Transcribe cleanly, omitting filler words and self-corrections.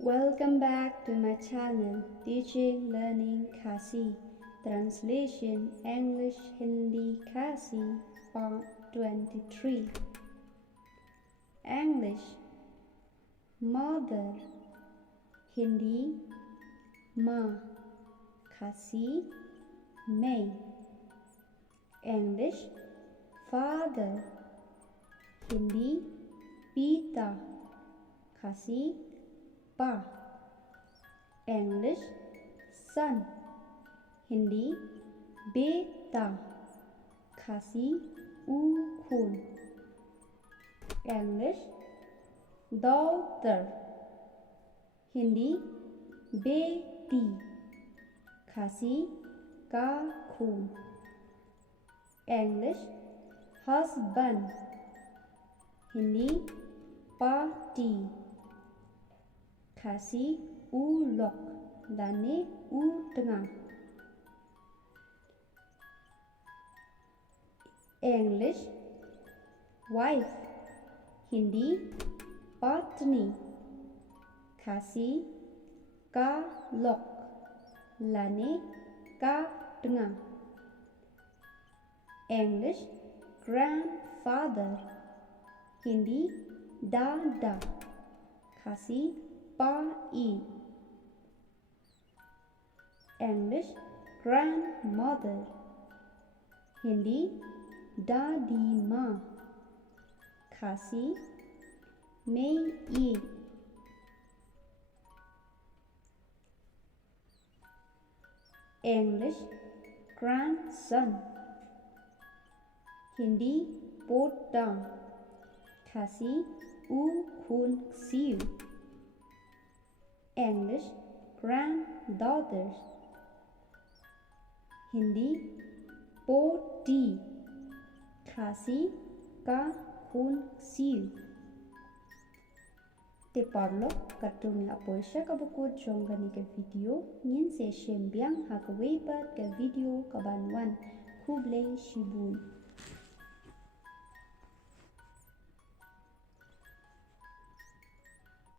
Welcome back to my channel Teaching Learning Khasi. Translation English Hindi Khasi Part 23. English Mother, Hindi Ma, Khasi May. English Father, Hindi Pita, Khasi Pa. English Son, Hindi Beta, Khasi Ukhun. English Daughter, Hindi Beti, Khasi Kakhun. English Husband, Hindi Pati, Khasi Ulok, Lane Utengah. English Wife, Hindi Patni, Khasi Kalok, Lane Katengah. English Grandfather, Hindi Dada, Khasi Pai. English Grandmother, Hindi Dadi Ma, Khasi Mei. English Grandson, Hindi Pota, Khasi Ukhun Siu. English Granddaughters, Hindi Poti, Khasi Kakhun Siu. Te parlo kartun apoy siya kabukod siyong gani ka video ngin se siyembiyang hakawipat ka video kabanwan kuble shibun.